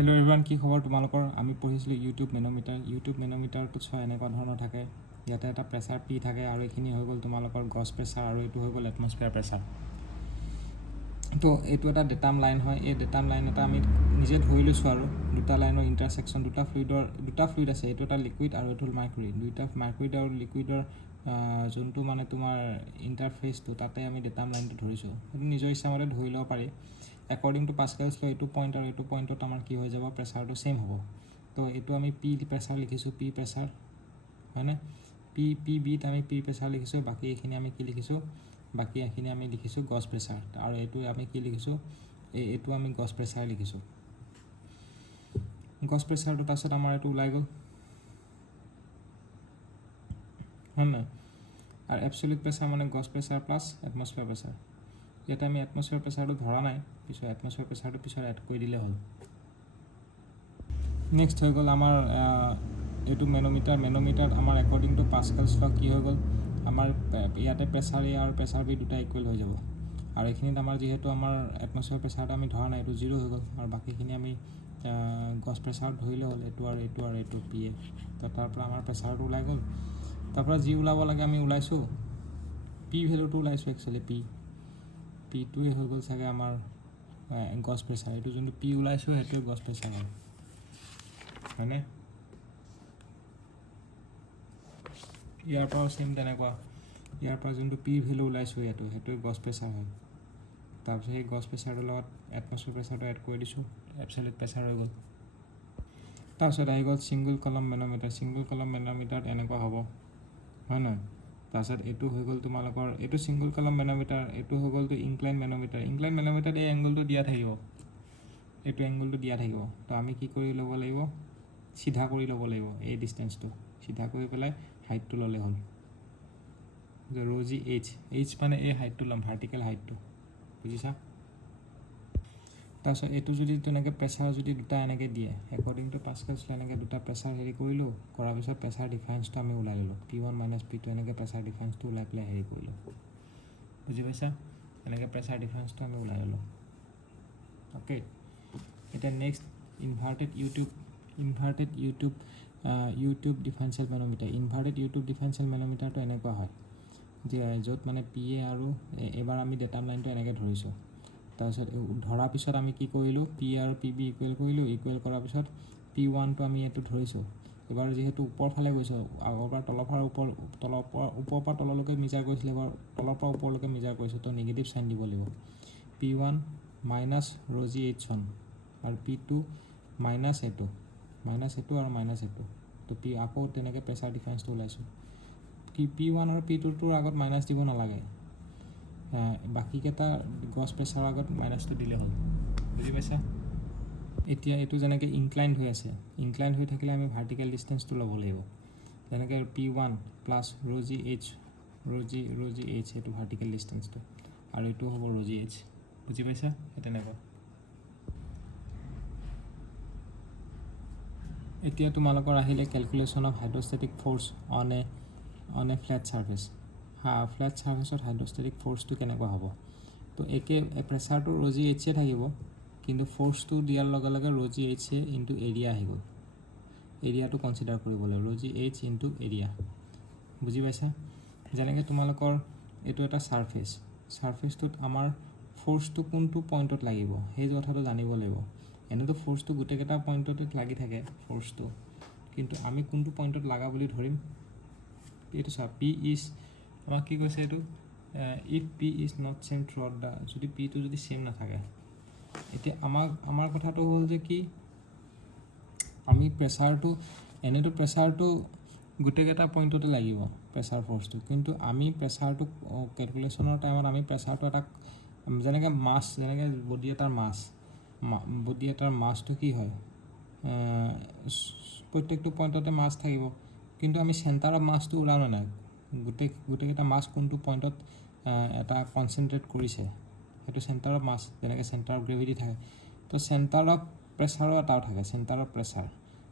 Hello' everyone, কি খবৰ তোমালোকৰ? আমি পঢ়িছিলোঁ ইউটিউব মেন'মিটাৰটো চোৱা এনেকুৱা ধৰণৰ থাকে। ইয়াতে এটা প্ৰেছাৰ পি থাকে আৰু এইখিনি হৈ গ'ল তোমালোকৰ গছ প্ৰেছাৰ আৰু এইটো হৈ গ'ল এটমস্ফিয়াৰ প্ৰেছাৰ। তো এইটো এটা ডেটাম লাইন হয়। এই ডেটাম লাইন এটা আমি নিজে ধৰি লৈছোঁ আৰু দুটা লাইনৰ ইণ্টাৰছেকশ্যন, দুটা ফ্লুইড আছে। এইটো এটা লিকুইড আৰু এইটো হ'ল মাৰ্কুৰী। দুইটা মাৰ্কুৰীড আৰু লিকুইডৰ যোনটো মানে তোমাৰ ইণ্টাৰফেচটো, তাতে আমি ডেটাম লাইনটো ধৰিছোঁ। সেইটো নিজৰ ইচ্ছামতে ধৰি ল'ব পাৰি। একৰ্ডিং টু পাস্কেলছ ল এইটো পইণ্ট আৰু এইটো পইণ্টত আমাৰ কি হৈ যাব, প্ৰেছাৰটো ছেইম হ'ব। তো এইটো আমি পি প্ৰেছাৰ লিখিছোঁ, পি প্ৰেছাৰ হয়নে? পি বিত আমি পি প্ৰেছাৰ লিখিছোঁ। বাকী এইখিনি আমি কি লিখিছোঁ? বাকী এইখিনি আমি লিখিছোঁ গছ প্ৰেছাৰ। আৰু এইটো আমি কি লিখিছোঁ? এইটো আমি গছ প্ৰেছাৰ লিখিছোঁ। গছ প্ৰেছাৰটো তাৰপিছত আমাৰ এইটো ওলাই গ'ল হয় নাই? আৰু এবছলিউট প্ৰেছাৰ মানে গছ প্ৰেছাৰ প্লাছ এটমস্ফিয়াৰ প্ৰেছাৰ। ইয়াতে আমি এটমস্ফিয়াৰ প্ৰেছাৰটো ধৰা নাই, পিছত এটমস্ফিয়াৰ প্ৰেছাৰটো পিছত এড কৰি দিলে হ'ল। নেক্সট হৈ গ'ল আমাৰ এইটো মেন'মিটাৰত আমাৰ একৰ্ডিং টু পাস্কেলছ ল কি হৈ গ'ল, আমাৰ ইয়াতে প্ৰেছাৰ এ আৰু প্ৰেছাৰ বি দুটা ইকুৱেল হৈ যাব। আৰু এইখিনিত আমাৰ যিহেতু আমাৰ এটমস্ফিয়াৰ প্ৰেছাৰটো আমি ধৰা নাই, এইটো 0 হৈ গ'ল। আৰু বাকীখিনি আমি গছ প্ৰেছাৰত ধৰিলে হ'ল, এইটো আৰু এইটো আৰু এইটো পি এ। তো তাৰ পৰা আমাৰ প্ৰেছাৰটো ওলাই গ'ল। তাৰ পৰা যি ওলাব লাগে আমি ওলাইছোঁ, পি ভেলুটো ওলাইছোঁ। একচুৱেলি পিটোৱে হৈ গ'ল চাগে আমাৰ গছ প্ৰেছাৰ। এইটো যোনটো পি ওলাইছোঁ সেইটোৱে গছ প্ৰেছাৰ হয়, হয়নে? ইয়াৰ পৰাও ছেইম তেনেকুৱা, ইয়াৰ পৰা যোনটো পি ভেলু ওলাইছোঁ ইয়াতো, সেইটোৱে গছ প্ৰেছাৰ হয়। তাৰপিছত সেই গছ প্ৰেছাৰটোৰ লগত এটমস্ফিয়াৰ প্ৰেছাৰটো এড কৰি দিছোঁ, এবছলিউট প্ৰেছাৰ হৈ গ'ল। তাৰপিছত আহি গ'ল ছিংগল কলম মেন'মিটাৰ। ছিংগল কলম মেন'মিটাৰত এনেকুৱা হ'ব, হয় নহয়? তাৰপিছত এইটো হৈ গ'ল তোমালোকৰ, এইটো ছিংগল কলম মেন'মিটাৰ। এইটো হৈ গ'লতো ইনক্লাইন মেন'মিটাৰ। ইনক্লাইন মেন'মিটাৰত এই এংগলটো দিয়া থাকিব, এইটো এংগলটো দিয়া থাকিব। তো আমি কি কৰি ল'ব লাগিব, চিধা কৰি ল'ব লাগিব। এই ডিষ্টেঞ্চটো চিধা কৰি পেলাই হাইটটো ল'লে হ'ল, যে ৰ'জি এইচ মানে এই হাইটটো ল'ম, ভাৰ্টিকেল হাইটটো, বুজিছা? তাৰপিছত এইটো যদি তেনেকৈ প্ৰেছাৰ যদি দুটা এনেকৈ দিয়ে, একৰ্ডিং টু পাস্কেলছ ল এনেকৈ দুটা প্ৰেছাৰ হেৰি কৰিলোঁ, কৰাৰ পিছত প্ৰেছাৰ ডিফাৰেঞ্চটো আমি ওলাই ল'লোঁ, P1 - P2 এনেকৈ প্ৰেছাৰ ডিফাৰেঞ্চটো ওলাই পেলাই হেৰি কৰিলোঁ, বুজি পাইছা? এনেকৈ প্ৰেছাৰ ডিফাৰেঞ্চটো আমি ওলাই ল'লোঁ। অ'কে, এতিয়া next inverted U tube differential manometer. Inverted U tube differential মেন'মিটাৰটো এনেকুৱা হয় যে য'ত মানে পি এ আৰু এবাৰ আমি ডেটাম লাইনটো এনেকৈ ধৰিছোঁ। তাৰপিছত ধৰাৰ পিছত আমি কি কৰিলোঁ, পি আৰু পি বি ইকুৱেল কৰিলোঁ। ইকুৱেল কৰাৰ পিছত P1টো আমি এইটো ধৰিছোঁ। এবাৰ যিহেতু ওপৰ ফালে গৈছোঁ, আগৰবাৰ তলৰ পৰা ওপৰৰ পৰা তললৈকে মেজাৰ কৰিছিলোঁ, এবাৰ তলৰ পৰা ওপৰলৈকে মেজাৰ কৰিছোঁ। তো নিগেটিভ চাইন দিব লাগিব। P1 মাইনাছ ৰ'জি H1 আৰু P2 মাইনাছ এইটো আৰু মাইনাছ এইটো। তো আকৌ তেনেকৈ প্ৰেছাৰ ডিফাৰেঞ্চটো ওলাইছোঁ। P1 আৰু P2টোৰ আগত মাইনাছ দিব নালাগে, বাকীকেইটা গছ প্ৰেছাৰৰ আগত মাইনাছটো দিলে হ'ল, বুজি পাইছা? এতিয়া এইটো যেনেকৈ ইনক্লাইণ্ড হৈ আছে, ইনক্লাইণ্ড হৈ থাকিলে আমি ভাৰ্টিকেল ডিষ্টেঞ্চটো ল'ব লাগিব। যেনেকৈ P1 প্লাছ ৰ'জি এইচ এইটো ভাৰ্টিকেল ডিষ্টেঞ্চটো, আৰু এইটো হ'ব ৰ'জি এইচ, বুজি পাইছা? সেই তেনেকুৱা। এতিয়া তোমালোকৰ আহিলে calculation of hydrostatic force on a flat surface. Flat ছাৰ্ফেচত হাইড্ৰষ্টেটিক ফ'ৰ্চটো কেনেকুৱা হ'ব? তো প্ৰেছাৰটো ৰ'জি এইচে থাকিব, কিন্তু ফ'ৰ্চটো দিয়াৰ লগে লগে ৰ'জি এইচে ইনটু এৰিয়া আহি গ'ল। এৰিয়াটো কনচিডাৰ কৰিব লাগিব, ৰ'জি এইচ ইনটু এৰিয়া, বুজি পাইছা? যেনেকৈ তোমালোকৰ এইটো এটা ছাৰ্ফেচটোত আমাৰ ফ'ৰ্চটো কোনটো পইণ্টত লাগিব সেই কথাটো জানিব লাগিব। এনেতো ফ'ৰ্চটো গোটেইকেইটা পইণ্টতে লাগি থাকে ফ'ৰ্চটো, কিন্তু আমি কোনটো পইণ্টত লগা বুলি ধৰিম? এইটো চোৱা, পি ইজ আমাক কি কৈছে এইটো, if P is not same throughout the দ্য, যদি পিটো যদি ছেম নাথাকে। এতিয়া আমাৰ কথাটো হ'ল যে কি, আমি এনেতো প্ৰেছাৰটো গোটেইকেইটা পইণ্টতে লাগিব প্ৰেছাৰ ফ'ৰ্চটো, কিন্তু আমি প্ৰেছাৰটো কেলকুলেশ্যনৰ টাইমত আমি প্ৰেছাৰটো এটা যেনেকৈ বডি এটাৰ মাছটো কি হয়, প্ৰত্যেকটো পইণ্টতে মাছ থাকিব, কিন্তু আমি চেণ্টাৰ অফ মাছটো ওলাওঁ নাই, গোটেইকেইটা মাছ কোনটো পইণ্টত এটা কনচেনট্ৰেট কৰিছে, সেইটো চেণ্টাৰ অফ মাছ। যেনেকৈ চেণ্টাৰ অফ গ্ৰেভিটি থাকে, তো চেণ্টাৰ অফ প্ৰেছাৰো এটাও থাকে, চেণ্টাৰ অফ প্ৰেছাৰ।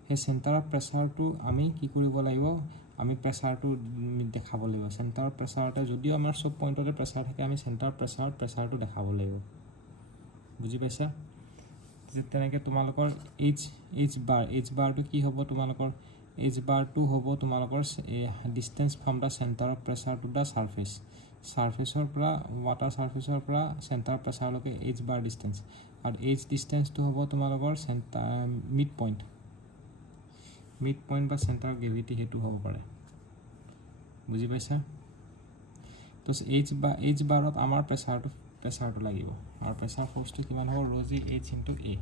সেই চেণ্টাৰ অফ প্ৰেছাৰটো আমি কি কৰিব লাগিব, আমি প্ৰেছাৰটো দেখাব লাগিব। চেণ্টাৰ অফ প্ৰেছাৰতে, যদিও আমাৰ চব পইণ্টতে প্ৰেছাৰ থাকে, আমি চেণ্টাৰ অফ প্ৰেছাৰটো দেখাব লাগিব, বুজি পাইছা? যে তেনেকৈ তোমালোকৰ এইচ বাৰটো কি হ'ব তোমালোকৰ এইচ বাৰটো হ'ব তোমালোকৰ distance from the centre of pressure to the ছাৰ্ফেচৰ পৰা ৱাটাৰ ছাৰ্ফেচৰ পৰা চেণ্টাৰ প্ৰেছাৰলৈকে এইচ বাৰ ডিষ্টেঞ্চ আৰু এইচ ডিষ্টেঞ্চটো হ'ব তোমালোকৰ মিড পইণ্ট বা চেণ্টাৰ গ্ৰেভিটি সেইটো হ'ব পাৰে বুজি পাইছা তো এইচ বাৰত আমাৰ প্ৰেছাৰটো লাগিব আৰু প্ৰেছাৰ ফ'ৰ্চটো কিমান হ'ব ৰ'জি এইচ ইনটু এ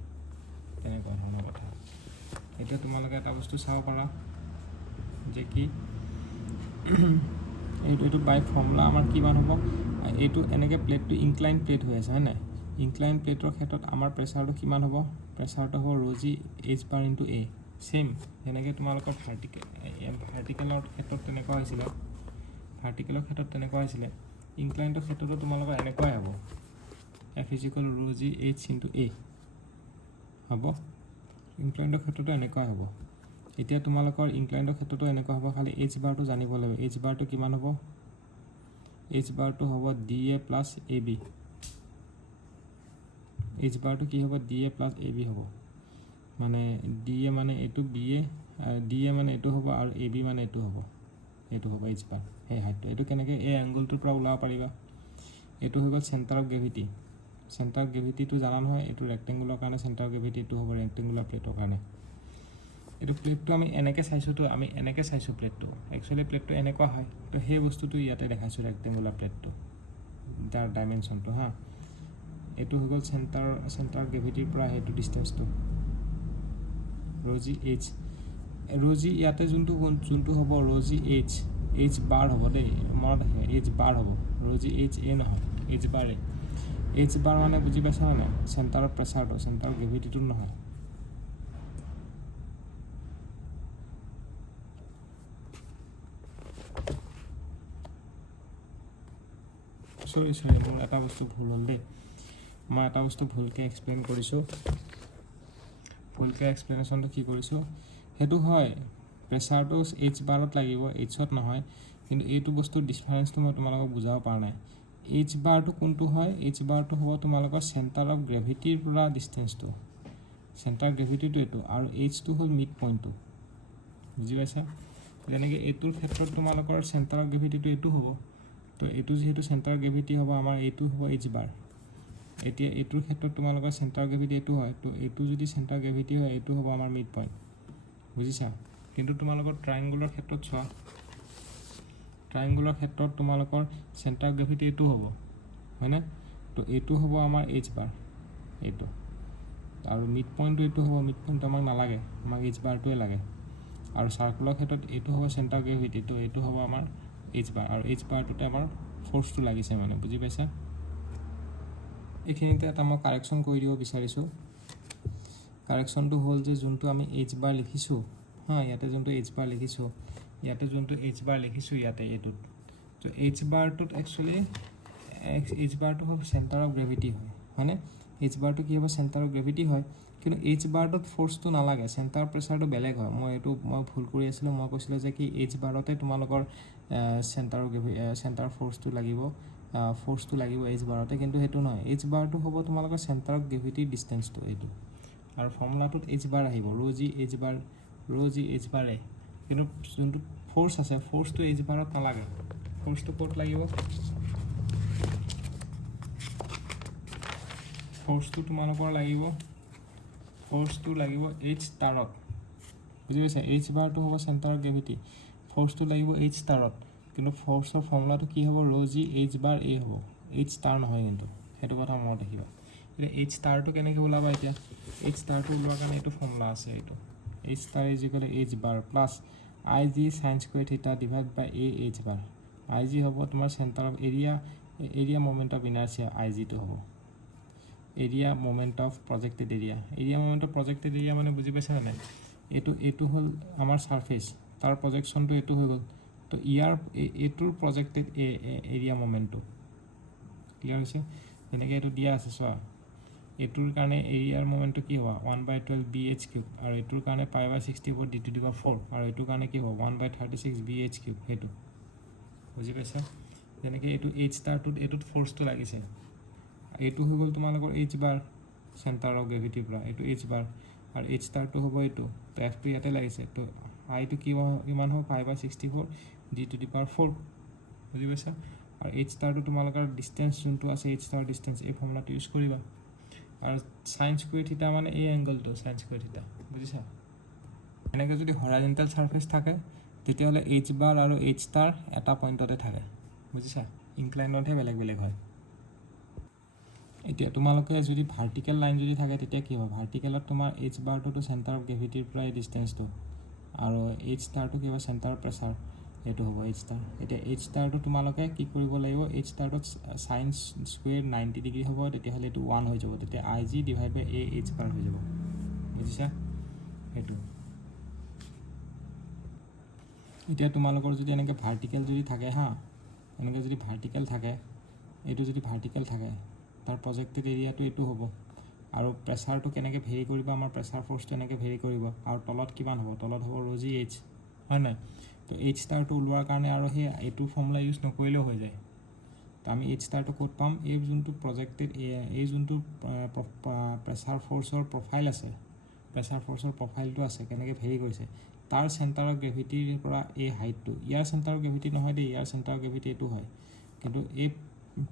তেনেকুৱা ধৰণৰ কথা এতিয়া তোমালোকে এটা বস্তু চাব পাৰা যে কি এইটো বাই ফৰ্মুলা আমাৰ কিমান হ'ব এইটো এনেকৈ প্লেটটো ইনক্লাইন প্লেট হৈ আছে হয় নাই ইনক্লাইন প্লেটৰ ক্ষেত্ৰত আমাৰ প্ৰেছাৰটো কিমান হ'ব প্ৰেছাৰটো হ'ব Rosie H bar into a same যেনেকৈ তোমালোকৰ ভাৰ্টিকেলৰ ক্ষেত্ৰত তেনেকুৱা হৈছিলে ইনক্লাইনটোৰ ক্ষেত্ৰতো তোমালোকৰ এনেকুৱাই হ'ব F is equal rho G H into A হ'ব ইনক্লাইনটোৰ ক্ষেত্ৰতো এনেকুৱাই হ'ব এতিয়া তোমালোকৰ ইনক্লাইনটোৰ ক্ষেত্ৰতো এনেকুৱা হ'ব খালি এইচ বাৰটো জানিব লাগিব এইচ বাৰটো কিমান হ'ব এইচ বাৰটো হ'ব D A plus A B H বাৰটো কি হ'ব D A plus A B হ'ব মানে ডি এ মানে এইটো বি এ ডি এ মানে এইটো হ'ব আৰু এ বি মানে এইটো হ'ব এইচ বাৰ সেই হাইটটো এইটো কেনেকৈ এই এংগলটোৰ পৰা ওলাব পাৰিবা এইটো হৈ গ'ল চেণ্টাৰ অফ গ্ৰেভিটিটো জানা নহয় এইটো ৰেক্টেংগুলাৰ কাৰণে চেণ্টাৰ অফ গ্ৰেভিটি এইটো হ'ব ৰেক্টেংগুলাৰ প্লেটৰ কাৰণে এইটো প্লেটটো আমি এনেকৈ চাইছোঁ প্লেটটো একচুৱেলি প্লেটটো এনেকুৱা হয় তো সেই বস্তুটো ইয়াতে দেখাইছোঁ ৰেক্টেংগুলাৰ প্লেটটো তাৰ ডাইমেনশ্যনটো হা এইটো হৈ গ'ল চেণ্টাৰ গ্ৰেভিটিৰ পৰা সেইটো ডিষ্টেঞ্চটো ৰ'জি ইয়াতে যোনটো হ'ব ৰ'জি এইচ বাৰ হ'ব দেই মনত ৰাখিবা এইচ বাৰ হ'ব ৰ'জি এইচ এ নহয় এইচ বাৰ এ এইচ বাৰ মানে বুজি পাইছা নে নাই চেণ্টাৰৰ প্ৰেছাৰটো চেণ্টাৰৰ গ্ৰেভিটিটো নহয় চৰি মোৰ এটা বস্তু ভুল হ'ল দেই মই এটা বস্তু ভুলকৈ এক্সপ্লেইন কৰিছোঁ এক্সপ্লেনেশ্যনটো কি কৰিছোঁ সেইটো হয় প্ৰেছাৰটো এইচ বাৰত লাগিব এইচত নহয় কিন্তু এইটো বস্তুৰ ডিফাৰেঞ্চটো মই তোমালোকক বুজাব পৰা নাই এইচ বাৰটো কোনটো হয় এইচ বাৰটো হ'ব তোমালোকৰ চেণ্টাৰ অফ গ্ৰেভিটিৰ পৰা ডিষ্টেঞ্চটো চেণ্টাৰ গ্ৰেভিটিটো এইটো আৰু এইচটো হ'ল মিড পইণ্টটো বুজি পাইছা যেনেকৈ এইটোৰ ক্ষেত্ৰত তোমালোকৰ চেণ্টাৰ অফ গ্ৰেভিটিটো এইটো হ'ব তো এইটো যিহেতু চেণ্টাৰ গ্ৰেভিটি হ'ব আমাৰ এইটো হ'ব এইচ বাৰ এতিয়া এইটোৰ ক্ষেত্ৰত তোমালোকৰ চেণ্টাৰ গ্ৰেভিটি এইটো হয় তো এইটো যদি চেণ্টাৰ গ্ৰেভিটি হয় এইটো হ'ব আমাৰ মিড পইণ্ট বুজিছা কিন্তু তোমালোকৰ ট্ৰাইংগুলাৰ ক্ষেত্ৰত চোৱা ট্ৰাইংগুলাৰ ক্ষেত্ৰত তোমালোকৰ চেণ্টাৰ গ্ৰেভিটি এইটো হ'ব হয়নে তো এইটো হ'ব আমাৰ এইচ বাৰ এইটো আৰু মিড পইণ্টটো এইটো হ'ব মিড পইণ্টটো আমাক নালাগে আমাক এইচ বাৰটোৱে লাগে আৰু চাৰ্কুলাৰ ক্ষেত্ৰত এইটো হ'ব চেণ্টাৰ গ্ৰেভিটি তো এইটো হ'ব আমাৰ এইচ বাৰ আৰু এইচ বাৰটোতে আমাৰ ফ'ৰ্চটো লাগিছে মানে বুজি পাইছা এইখিনিতে এটা মই কাৰেকশ্যন কৰি দিব বিচাৰিছোঁ কাৰেকশ্যনটো হ'ল যে যোনটো আমি এইচ বাৰ লিখিছোঁ ইয়াতে যোনটো এইচ বাৰ লিখিছোঁ ইয়াতে এইটোত তো এইচ বাৰটোত একচুৱেলি এইচ বাৰটো হ'ব চেণ্টাৰ অফ গ্ৰেভিটি হয়নে এইচ বাৰটো কি হ'ব চেণ্টাৰ অফ গ্ৰেভিটি হয় কিন্তু এইচ বাৰটোত ফ'ৰ্চটো নালাগে চেণ্টাৰ প্ৰেছাৰটো বেলেগ হয় মই ভুল কৰি আছিলোঁ মই কৈছিলোঁ যে কি এইচ বাৰতে তোমালোকৰ চেণ্টাৰ ফ'ৰ্চটো লাগিব এইচ বাৰতে কিন্তু সেইটো নহয় এইচ বাৰটো হ'ব তোমালোকৰ চেণ্টাৰ অফ গ্ৰেভিটিৰ ডিষ্টেঞ্চটো এইটো আৰু ফৰ্মুলাটোত এইচ বাৰ আহিব ৰ'জি এইচ বাৰ এ কিন্তু যোনটো ফ'ৰ্চ আছে ফ'ৰ্চটো এইচ বাৰত নালাগে ফ'ৰ্চটো ক'ত লাগিব ফ'ৰ্চটো তোমালোকৰ লাগিব এইচ ষ্টাৰত বুজি পাইছা এইচ বাৰটো হ'ব চেণ্টাৰ অফ গ্ৰেভিটি ফ'ৰ্চটো লাগিব এইচ ষ্টাৰত কিন্তু ফ'ৰ্চৰ ফৰ্মুলাটো কি হ'ব ৰ'জি এইচ বাৰ এ হ'ব এইচ ষ্টাৰ নহয় কিন্তু সেইটো কথা মনত ৰাখিবা এতিয়া এইচ ষ্টাৰটো কেনেকৈ ওলাবা এতিয়া এইচ ষ্টাৰটো ওলোৱাৰ কাৰণে এইটো ফৰ্মুলা আছে এইটো H star is equal H bar plus I G sine square theta divide by A H bar I G হ'ব তোমাৰ centre of area moment of inertia I জিটো হ'ব area moment of projected area মানে বুজি পাইছা নাই এইটো হ'ল আমাৰ ছাৰ্ফেচ তাৰ প্ৰজেকশ্যনটো এইটো হৈ গ'ল তো এইটোৰ প্ৰজেক্টেড এৰিয়া মোমেণ্টটো ক্লিয়াৰ হৈছে যেনেকৈ এইটো দিয়া আছে চোৱা এইটোৰ কাৰণে এৰিয়াৰ মোমেণ্টটো কি হ'ব 1/12 BH কিউব আৰু এইটোৰ কাৰণে π/64 d⁴ আৰু এইটোৰ কাৰণে কি হ'ব 1/36 BH কিউব সেইটো বুজি পাইছা যেনেকৈ এইটো এইচ ষ্টাৰটোত এইটোত ফ'ৰ্চটো লাগিছে এইটো হৈ গ'ল তোমালোকৰ এইচ বাৰ চেণ্টাৰ অফ গ্ৰেভিটিৰ পৰা, এইটো এইচ বাৰ, আৰু এইচ ষ্টাৰটো হ'ব এইটো। তো এফটো ইয়াতে লাগিছে, তো আইটো কিমান হ'ব 5/64 g⁴, বুজি পাইছা? আৰু এইচ ষ্টাৰটো তোমালোকৰ ডিষ্টেঞ্চ যোনটো আছে, এইচ ষ্টাৰ ডিষ্টেঞ্চ, এই ফৰ্মুলাটো ইউজ কৰিবা। আৰু সাইন স্কুৱেৰ থিটা মানে এই এংগলটো সাইন স্কুৱেৰ থিটা, বুজিছা? এনেকৈ যদি হৰাইজণ্টেল ছাৰ্ফেচ থাকে তেতিয়াহ'লে এইচ বাৰ আৰু এইচ ষ্টাৰ এটা পইণ্টতে থাকে, বুজিছা? ইনক্লাইনতহে বেলেগ বেলেগ হয়। এতিয়া তোমালোকে যদি ভাৰ্টিকেল লাইন যদি থাকে তেতিয়া কি হয়, ভাৰ্টিকেলত তোমাৰ এইচ বাৰটোতো চেণ্টাৰ অফ গ্ৰেভিটিৰ পৰা এই ডিষ্টেঞ্চটো, আৰু এইচ ষ্টাৰটো কিবা চেণ্টাৰ অফ প্ৰেছাৰ, এইটো হ'ব এইচ ষ্টাৰ। এতিয়া এইচ ষ্টাৰটো তোমালোকে কি কৰিব লাগিব, এইচ ষ্টাৰটোত সাইন স্কুৱেৰ 90 ডিগ্ৰী হ'ব, তেতিয়াহ'লে এইটো 1 হৈ যাব, তেতিয়া IG divide by A H bar হৈ যাব, বুজিছা? সেইটো এতিয়া তোমালোকৰ যদি এনেকৈ ভাৰ্টিকেল যদি থাকে হা, এনেকৈ যদি ভাৰ্টিকেল থাকে, এইটো যদি ভাৰ্টিকেল থাকে, তাৰ প্ৰজেক্টেড এৰিয়াটো এইটো হ'ব, আৰু প্ৰেছাৰটো কেনেকৈ ভেৰি কৰিব, আমাৰ প্ৰেছাৰ ফ'ৰ্চটো এনেকৈ ভেৰি কৰিব, আৰু তলত কিমান হ'ব, তলত হ'ব ৰ'জি এইচ, হয় নাই? তো এইচ ষ্টাৰটো ওলোৱাৰ কাৰণে আৰু সেই এইটো ফৰ্মুলা ইউজ নকৰিলেও হৈ যায়। তো আমি এইচ ষ্টাৰটো ক'ত পাম, এই যোনটো প্ৰজেক্টেড এই যোনটো প্ৰেছাৰ ফ'ৰ্চৰ প্ৰফাইল আছে, প্ৰেছাৰ ফ'ৰ্চৰ প্ৰফাইলটো আছে, কেনেকৈ ভেৰি কৰিছে, তাৰ চেণ্টাৰ অফ গ্ৰেভিটিৰ পৰা এই হাইটটো, ইয়াৰ চেণ্টাৰ অফ গ্ৰেভিটি নহয় দেই, ইয়াৰ চেণ্টাৰ অফ গ্ৰেভিটি এইটো হয়, কিন্তু এই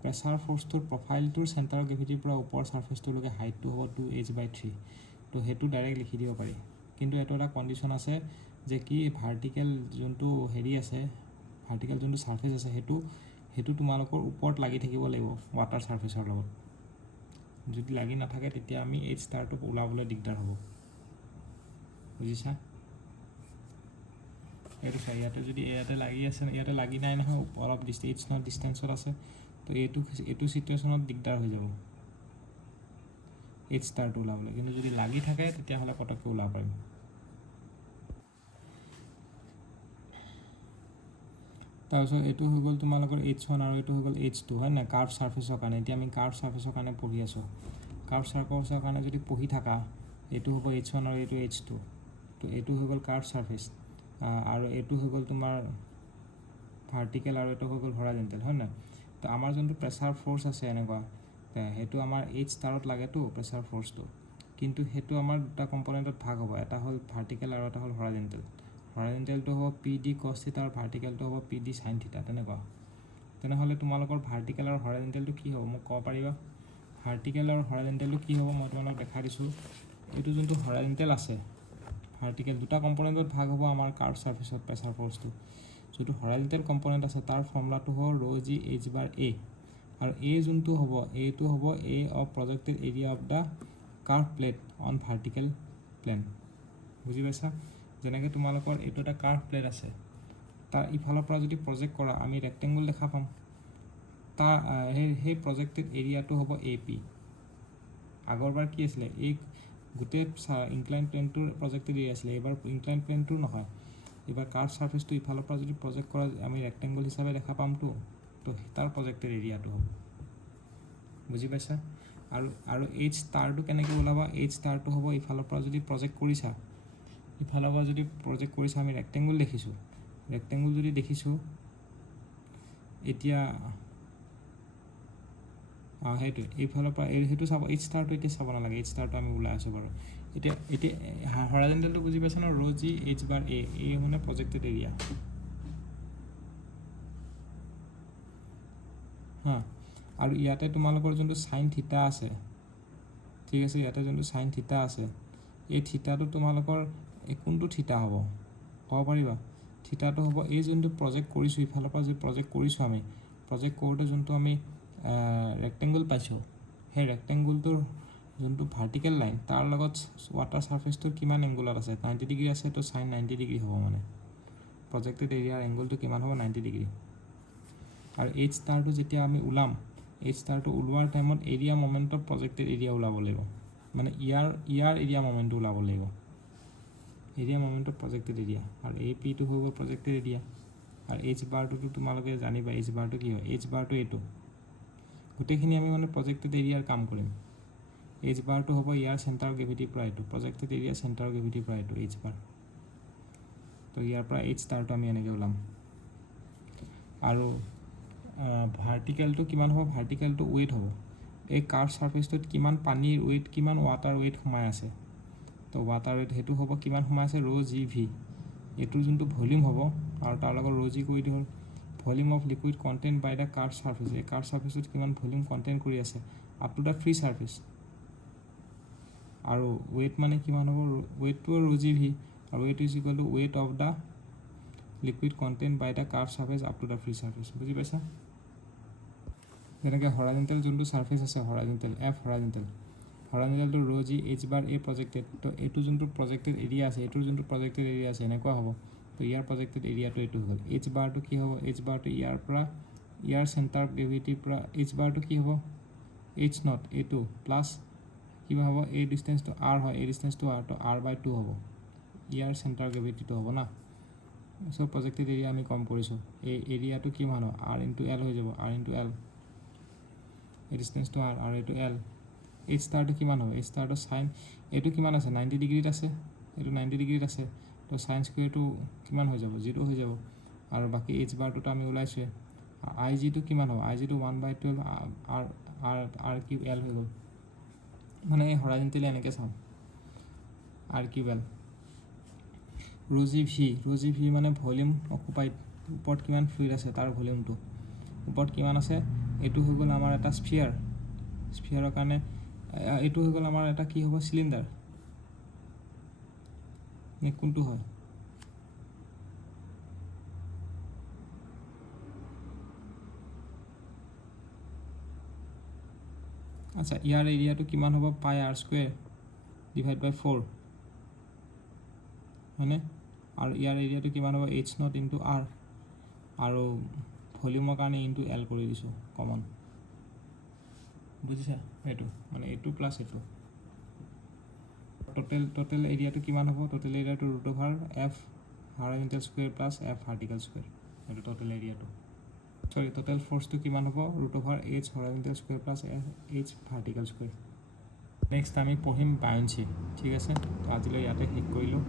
প্ৰেছাৰ ফ'ৰ্চটোৰ প্ৰফাইলটোৰ চেণ্টাৰ অফ গ্ৰেভিটিৰ পৰা ওপৰ ছাৰ্ফেচটোলৈকে হাইটটো হ'ব 2h/3। তো সেইটো ডাইৰেক্ট লিখি দিব পাৰি, কিন্তু এইটো এটা কণ্ডিশ্যন আছে যে কি ভাৰ্টিকেল যোনটো হেৰি আছে, ভাৰ্টিকেল যোনটো ছাৰ্ফেচ আছে সেইটো তোমালোকৰ ওপৰত লাগি থাকিব লাগিব ৱাটাৰ ছাৰ্ফেচৰ লগত। যদি লাগি নাথাকে তেতিয়া আমি এইচ ষ্টাৰটো ওলাবলৈ দিগদাৰ হ'ব, বুজিছা? এইটো চাই ইয়াতে যদি ইয়াতে লাগি আছে, ইয়াতে লাগি নাই নহয়, অলপ ডিষ্টেঞ্চত আছে, তো এইটো চিটুৱেশ্যনত দিগদাৰ হৈ যাব এইচ ষ্টাৰটো ওলাবলৈ, কিন্তু যদি লাগি থাকে তেতিয়াহ'লে পটককৈ ওলাব পাৰিম। তাৰপিছত এইটো হৈ গ'ল তোমালোকৰ H1 আৰু এইটো হৈ গ'ল H2, হয় নাই? কাৰ্ভ ছাৰ্ফেচৰ কাৰণে, এতিয়া আমি কাৰ্ভ ছাৰ্ফেচৰ কাৰণে পঢ়ি আছোঁ। কাৰ্ভ ছাৰ্ফেচৰ কাৰণে যদি পঢ়ি থাকা, এইটো হ'ব H1 আৰু এইটো H2, তো এইটো হৈ গ'ল কাৰ্ভ ছাৰ্ফেচ, আৰু এইটো হৈ গ'ল তোমাৰ ভাৰ্টিকেল, আৰু এইটো হৈ গ'ল হৰাইজণ্টেল, হয় নাই? তো আমাৰ যোনটো প্ৰেছাৰ ফ'ৰ্চ আছে এনেকুৱা, সেইটো আমাৰ এইচ ষ্টাৰত লাগেতো প্ৰেছাৰ ফ'ৰ্চটো, কিন্তু সেইটো আমাৰ দুটা কম্পনেণ্টত ভাগ হ'ব, এটা হ'ল ভাৰ্টিকেল আৰু এটা হ'ল হৰাইজণ্টেল। হৰাইজণ্টেলটো হ'ব PD cos θ আৰু ভাৰ্টিকেলটো হ'ব PD sin θ, তেনেকুৱা। তেনেহ'লে তোমালোকৰ ভাৰ্টিকেল আৰু হৰাইজণ্টেলটো কি হ'ব মোক ক'ব পাৰিবা? ভাৰ্টিকেল আৰু হৰাইজণ্টেলটো কি হ'ব মই তোমালোকক দেখাই দিছোঁ। এইটো যোনটো হৰাইজণ্টেল আছে, ভাৰ্টিকেল দুটা কম্পনেণ্টত ভাগ হ'ব আমাৰ কাৰ্ভ ছাৰ্ফেচত প্ৰেছাৰ ফ'ৰ্চটো। যোনটো হৰাইজণ্টেল কম্পনেণ্ট আছে তাৰ ফৰ্মুলাটো হ'ব ρgh/a, আৰু এই যোনটো হ'ব এইটো হ'ব A of projected area of the curve plate on vertical plane, বুজি পাইছা? যেনেকৈ তোমালোকৰ এইটো এটা কাৰ্ভ প্লেট আছে, তাৰ ইফালৰ পৰা যদি প্ৰজেক্ট কৰা আমি ৰেক্টেংগুল দেখা পাম, তাৰ সেই প্ৰজেক্টেড এৰিয়াটো হ'ব AP। আগৰবাৰ কি আছিলে, এই গোটেই ইনক্লাইন প্লেনটোৰ প্ৰজেক্টেড এৰিয়া আছিলে, এইবাৰ ইনক্লাইন প্লেনটোৰ নহয়, এইবাৰ কাৰ্ভ ছাৰ্ফেচটো ইফালৰ পৰা যদি প্ৰজেক্ট কৰা আমি ৰেক্টেংগুল হিচাপে দেখা পামতো, তো তাৰ প্ৰজেক্টেড এৰিয়াটো হ'ব, বুজি পাইছা? আৰু এইচ ষ্টাৰটো কেনেকৈ ওলাবা, এইচ ষ্টাৰটো হ'ব ইফালৰ পৰা যদি প্ৰজেক্ট কৰিছা, ইফালৰ পৰা যদি প্ৰজেক্ট কৰিছা, আমি ৰেক্টেংগুল দেখিছোঁ, ৰেক্টেংগুল যদি দেখিছোঁ, এতিয়া সেইটোৱে এইফালৰ পৰা সেইটো চাব, এইচ ষ্টাৰটো এতিয়া চাব নালাগে, এইচ ষ্টাৰটো আমি ওলাই আছোঁ বাৰু। এতিয়া হৰাইজণ্টেলটো বুজি পাইছা ন, ρgh/a, এই মানে প্ৰজেক্টেড এৰিয়া, হা। আৰু ইয়াতে তোমালোকৰ যোনটো চাইন থিটা আছে, ঠিক আছে, ইয়াতে যোনটো চাইন থিটা আছে, এই থিটাটো তোমালোকৰ কোনটো থিটা হ'ব ক'ব পাৰিবা? থিটাটো হ'ব এই যোনটো প্ৰজেক্ট কৰিছোঁ, ইফালৰ পৰা যদি প্ৰজেক্ট কৰিছোঁ, আমি প্ৰজেক্ট কৰোঁতে যোনটো আমি ৰেক্টেংগুল পাইছোঁ, সেই ৰেক্টেংগুলটোৰ যোনটো ভাৰ্টিকেল লাইন তাৰ লগত ৱাটাৰ ছাৰ্ফেচটোৰ কিমান এংগুলত আছে, 90 ডিগ্ৰী আছে, তো চাইন 90 ডিগ্ৰী হ'ব, মানে প্ৰজেক্টেড এৰিয়াৰ এংগুলটো কিমান হ'ব, 90 ডিগ্ৰী। আৰু এইচ ষ্টাৰটো যেতিয়া আমি ওলাম, এইচ ষ্টাৰটো ওলোৱাৰ টাইমত এৰিয়া মমেণ্টৰ প্ৰজেক্টেড এৰিয়া ওলাব লাগিব, মানে ইয়াৰ এৰিয়া মমেণ্টটো ওলাব লাগিব, এৰিয়া মমেণ্টৰ প্ৰজেক্টেড এৰিয়া, আৰু APটো হৈ গ'ল প্ৰজেক্টেড এৰিয়া। আৰু এইচ বাৰটোতো তোমালোকে জানিবা, এইচ বাৰটো কি হয়, এইচ বাৰটো এইটো, গোটেইখিনি আমি মানে প্ৰজেক্টেড এৰিয়াৰ কাম কৰিম। এইচ বাৰটো হ'ব ইয়াৰ চেণ্টাৰ অফ গ্ৰেভিটিৰ পৰা এইটো, প্ৰজেক্টেড এৰিয়া চেণ্টাৰ অফ গ্ৰেভিটিৰ পৰা এইটো এইচ বাৰ, তো ইয়াৰ পৰা এইচ ষ্টাৰটো আমি এনেকৈ ওলাম। আৰু ভাৰ্টিকেলটো কিমান হ'ব, ভাৰ্টিকেলটো ৱেইট হ'ব, এই কাৰ্ভ ছাৰ্ফেচটোত কিমান পানীৰ ৱেইট কিমান ৱাটাৰ ৱেইট সোমাই আছে তো ৱাটাৰ ৱেইট সেইটো হ'ব কিমান সোমাই আছে rho GV এইটোৰ যোনটো ভলিউম হ'ব আৰু তাৰ লগত rho G কৰি দিওঁ volume of liquid contain by the curve surface এই কাৰ্ভ ছাৰ্ফেচটোত কিমান ভলিউম কণ্টেইন কৰি আছে up to the free surface আৰু ৱেইট মানে কিমান হ'ব ৱেইটটো rho GV আৰু weight is equal to weight of the liquid contain by the curve surface up to the free surface বুজি পাইছা যেনেকৈ হৰাইজণ্টেল যোনটো ছাৰ্ফেচ আছে হৰাইজণ্টেল এফ হৰাইজণ্টেলটো rho G H bar A projected তো এইটো যোনটো প্ৰজেক্টেড এৰিয়া আছে এইটোৰ যোনটো প্ৰজেক্টেড এৰিয়া আছে এনেকুৱা হ'ব তো ইয়াৰ প্ৰজেক্টেড এৰিয়াটো এইটো হৈ গ'ল H barটো কি হ'ব H barটো ইয়াৰ পৰা ইয়াৰ চেণ্টাৰ গ্ৰেভিটিৰ পৰা H barটো কি হ'ব H নট এইটো প্লাছ কিবা হ'ব এই ডিষ্টেঞ্চটো R হয় এই ডিষ্টেঞ্চটো R তো R/2 হ'ব ইয়াৰ চেণ্টাৰ গ্ৰেভিটিটো হ'ব না চ' প্ৰজেক্টেড এৰিয়া আমি কম কৰিছোঁ এই এৰিয়াটো কিমান হ'ব R ইনটু L হৈ যাব R ইনটু L এই ডিষ্টেঞ্চটো R আৰু এইটো L H starটো কিমান হ'ব H starটো চাইন এইটো কিমান আছে 90 ডিগ্ৰীত আছে এইটো 90 ডিগ্ৰীত আছে তো সাইন স্কুৱেৰটো কিমান হৈ যাব 0 হৈ যাব আৰু বাকি H বাৰটোতো আমি ওলাইছোৱে IG টো কিমান হ'ব IG টো 1/12 R কিউব L হৈ গ'ল মানে এই হৰাইজণ্টেলি এনেকৈ চাম R cube L rho GV মানে ভলিউম অকুপাইড ওপৰত কিমান ফ্লুইড আছে তাৰ ভলিউমটো ওপৰত কিমান আছে এইটো হৈ গ'ল আমাৰ এটা স্ফিয়াৰৰ কাৰণে এইটো হৈ গ'ল আমাৰ এটা কি হ'ব সিলিন্ডাৰ নে কোনটো হয় আচ্ছা ইয়াৰ এৰিয়াটো কিমান হ'ব পাই R স্কয়াৰ ডিভাইড বাই 4 মানে আৰু ইয়াৰ এৰিয়াটো কিমান হ'ব H নট ইনটু R আৰু ভলিউমৰ কাৰণে ইনটু L কৰি দিছো কমন বুজিছা এইটো মানে এইটো প্লাস এইটো টোটাল এৰিয়াটো কিমান হ'ব টোটাল এৰিয়াটো √f horizontal square plus f vertical square এইটো টোটাল এৰিয়াটো সৰি টোটাল ফোৰ্সটো কিমান হ'ব √h horizontal square plus h vertical square next আমি পঢ়িম বায়ঞ্চি ঠিক আছে তো আজিলৈ ইয়াতে শেষ কৰিলোঁ